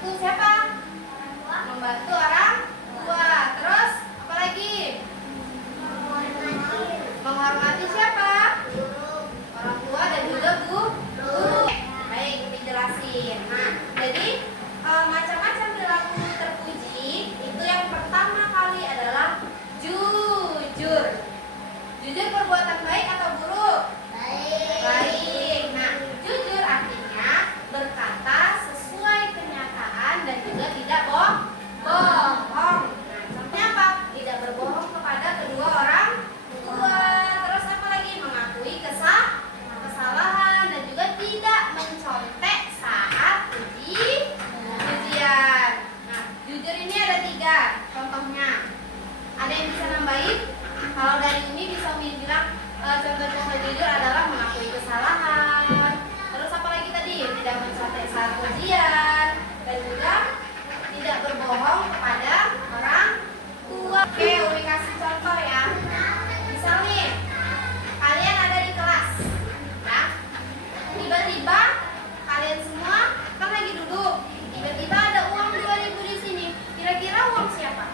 membantu siapa? Membantu orang tua. Terus apa lagi? Menghormati siapa? Orang tua dan juga guru. Baik, dijelasin. Nah, jadi macam-macam perilaku terpuji itu yang pertama kali adalah jujur. Jujur perbuatan baik atau buruk? Baik. Nah, jujur artinya berkata sesuai kenyataan dan juga tidak bohong. Nah, contohnya apa? Tidak berbohong kepada kedua orang tua. Terus apa lagi? Mengakui kesalahan dan juga tidak mencontek saat ujian. Nah, jujur ini ada 3 contohnya. Ada yang bisa nambahin? Kalau dari Umi bisa Umi bilang contoh-contoh jujur adalah mengakui kesalahan. Terus apa lagi tadi? Tidak mencontek saat ujian dan juga tidak berbohong kepada orang tua. Oke, Umi kasih contoh ya. Misal nih, kalian ada di kelas, ya. Tiba-tiba kalian semua kan lagi duduk. Tiba-tiba ada uang 2.000 di sini. Kira-kira uang siapa?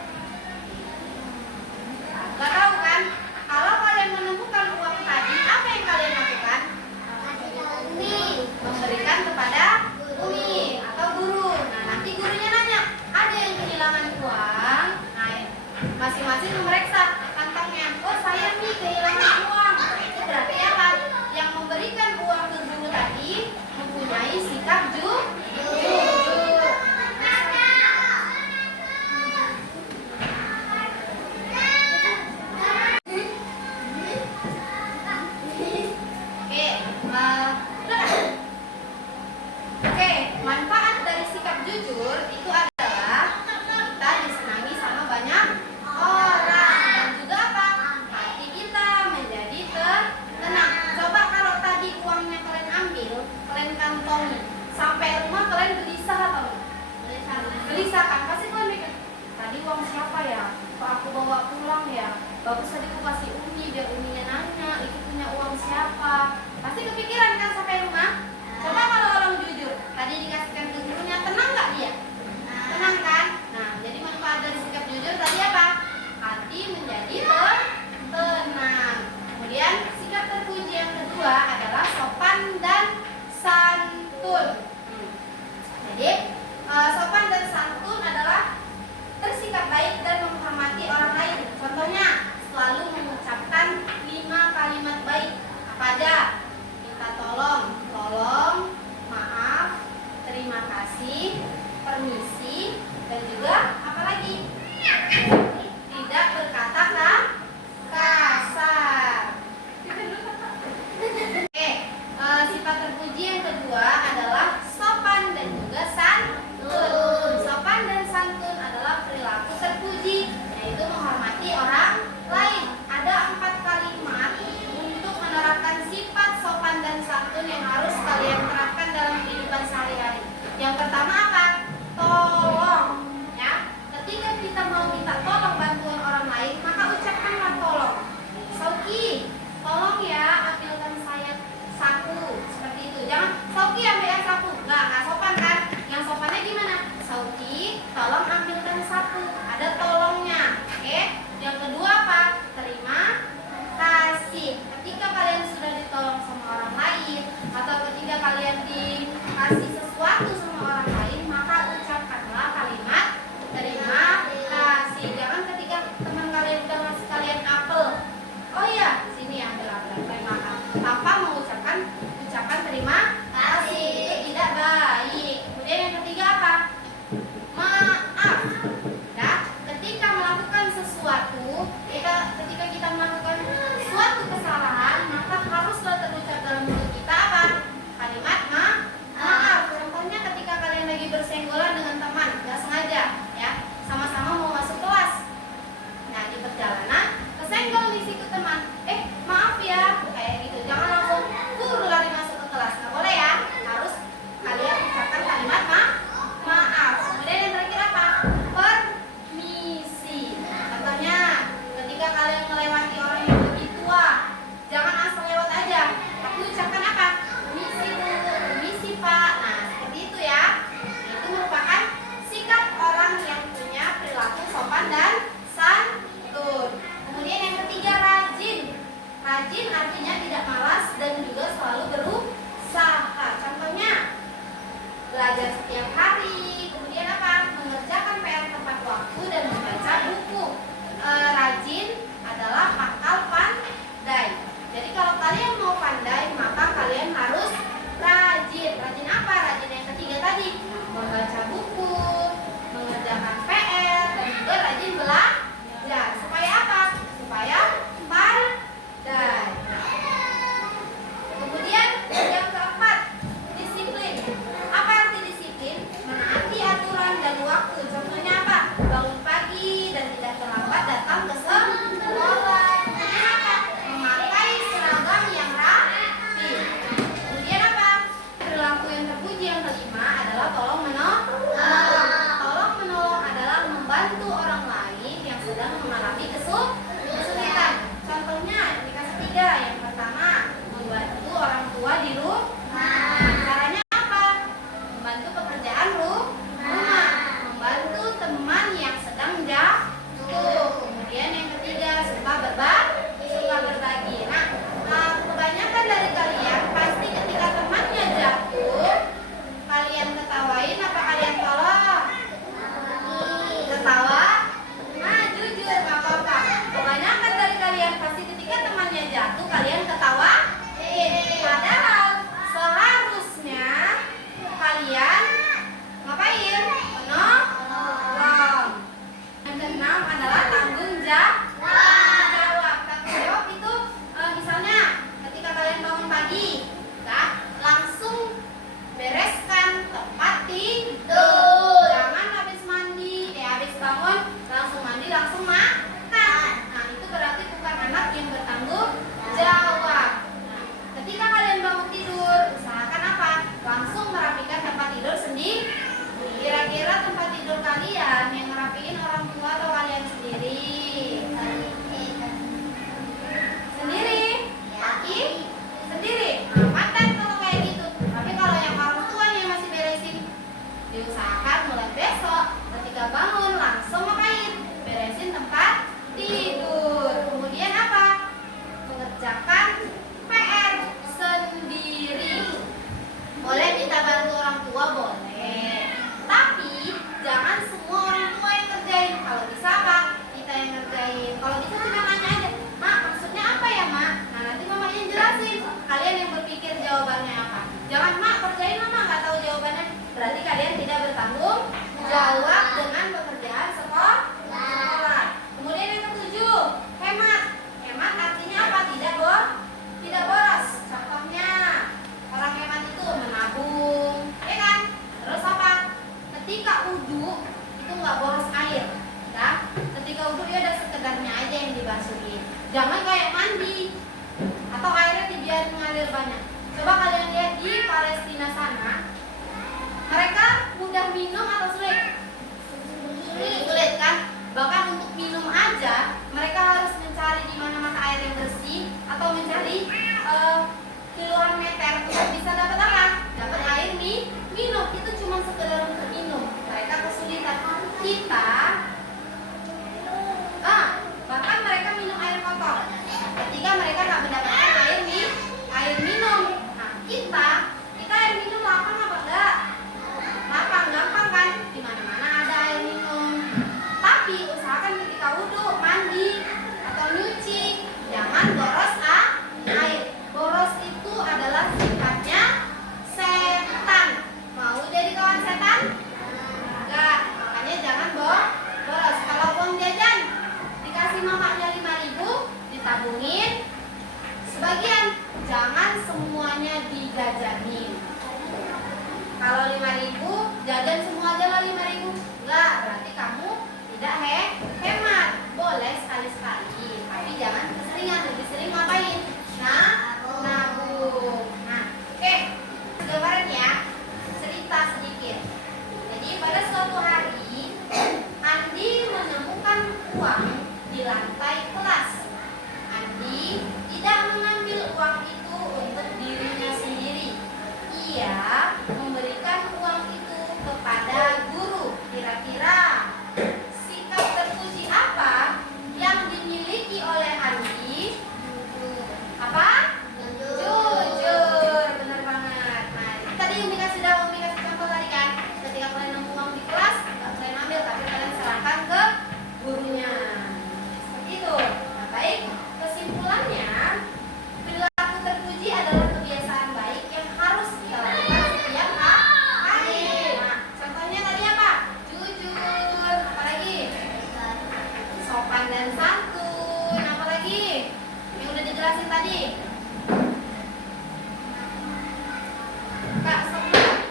Gak tahu kan? Kalau kalian menemukan uang tadi, apa yang kalian lakukan? Memberikan kepada Umi atau guru. Nah, nanti gurunya nanya, ada yang kehilangan uang? Nah, masing-masing memeriksa kantongnya. Oh, saya nih kehilangan uang. Itu berarti apa? Yang memberikan uang ke guru tadi mempunyai sikap jujur. Oke, manfaat dari sikap jujur itu adalah kita disenangi sama banyak orang dan juga apa? Hati kita menjadi tenang. Coba kalau tadi uangnya kalian ambil, kalian kantongi, sampai rumah kalian gelisah atau enggak? Gelisah kan? Pasti kalian mikir, tadi uang siapa ya? Kok aku bawa pulang ya? Bagus tadi aku kasih Umi, biar Uminya nanya, itu punya uang siapa? Pasti kepikiran kan sampai rumah? Coba kalau orang jujur, tadi dikasihkan ke gurunya, tenang nggak dia? Tenang kan? Nah, jadi manfaat dari sikap jujur tadi apa? Hati menjadi tenang. Kemudian sikap terpuji yang kedua adalah sopan dan santun. Jadi sopan dan santun adalah bersikap baik dan menghormati orang lain. Contohnya, selalu mengucapkan 5 kalimat baik. Apa aja? Minta tolong, maaf, terima kasih, permisi, dan juga apa lagi? Tidak berkata kasar. Oke, sifat terpuji yang kedua adalah sopan dan juga santun. Sopan dan santun adalah perilaku terpuji, yaitu menghormati orang lain. Ada 4 kalimat untuk menerapkan sifat sopan dan santun yang harus kalian terapkan dalam kehidupan sehari-hari. Yang pertama apa? Tolong. Ya, ketika kita mau minta tolong bantuan orang lain, maka ucapkanlah tolong. Sauki, tolong ya ambilkan saya sapu. Seperti itu. Jangan Sauki ambilkan sapu. Nggak sopan kan? Yang sopannya gimana? Sauki, tolong ambilkan sapu. Ada tolongnya. Oke? Yang kedua apa? Terima kasih. Ketika kalian sudah ditolong sama orang lain atau ketika kalian dikasih sesuatu sama orang lain, mengerjakan PR sendiri. Boleh minta bantu orang tua, boleh. Tapi jangan semua orang tua yang ngerjain. Kalau bisa apa? Kita yang ngerjain. Kalau bisa cuma nanya aja, Mak, maksudnya apa ya, Mak? Nah, nanti mamanya jelasin. Kalian yang berpikir jawabannya apa. Jangan, Mak, kerjain, Mama nggak tahu jawabannya. Berarti kalian tidak bertanggung jawab dengan pekerjaan sekolah. Kemudian yang ketujuh, hemat. Hemat artinya apa? Tidak boros. Contohnya, orang hemat itu menabung, ya kan? Terus apa? Ketika wudhu itu nggak boros air, ya. Ketika wudhu dia ada sekedarnya aja yang dibasuhin. Jangan kayak mandi atau airnya dibiarin mengalir banyak. Coba kalian lihat di Palestina sana, mereka mudah minum atau sulit? Sulit kan? Bahkan untuk minum aja mereka harus mencari di mana mata air yang bersih atau mencari kiloan meter untuk bisa dapat apa? Dapat air nih minum. Itu cuma sekedar untuk minum. Mereka kesulitan. Kita bahkan mereka minum air kotor ketika mereka nggak mendapatkan air minum. Nah, kita air minum lapang apa enggak? Lapang, gampang kan? Di mana-mana ada air minum. Tapi usahakan ketika wudhu, mandi atau nyuci jangan boros air. Boros itu adalah sifatnya setan. Mau jadi kawan setan? Enggak. Makanya jangan boros. Kalau uang jajan dikasih mamanya 5.000, ditabungin sebagian, jangan semuanya dijajanin. Kalau 5.000 jajan semua aja lah 5.000, enggak, berarti kamu tidak hemat. Boleh sekali-sekali, tapi jangan keseringan. Lebih sering ngapain? Nabung. Nah, oke, gambaran ya, cerita sedikit. Jadi pada suatu hari Andi menemukan uang di lantai kelas. Andi tidak mengambil uang itu untuk dirinya sendiri. Ia memberikan uang itu kepada guru. Kira-kira sikap terpuji apa yang dimiliki oleh Andi? Apa? Jujur. Benar banget. Nah, tadi Umi kasih contoh tadi kan. Ketika kalian nemu uang di kelas, nggak kalian ambil, tapi kalian serahkan ke gurunya. Seperti itu. Nah, baik. Kesimpulannya, perilaku terpuji adalah kebiasaan baik yang harus kita lakukan setiap hari. Nah, contohnya tadi apa? Jujur. Apalagi? Sopan dan santun. Apalagi? Yang udah dijelasin tadi. Kak, semua.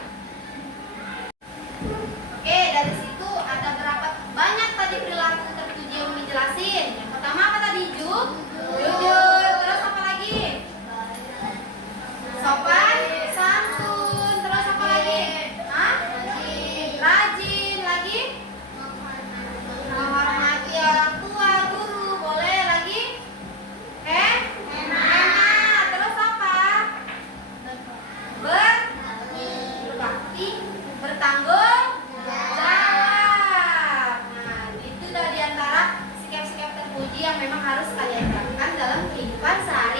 Oke, dari situ ada berapa banyak tadi perilaku terpuji yang dijelasin. Yang pertama apa tadi? Jujur. Terus apa lagi? Sopan, santun. Terus apa lagi? Rajin. Lagi? Menghormati orang tua, guru. Boleh lagi? Hemat. Terus apa? Berbakti, bertanggung jawab. Nah, itu dari antara sikap-sikap terpuji yang memang harus kalian lakukan dalam kehidupan sehari-hari.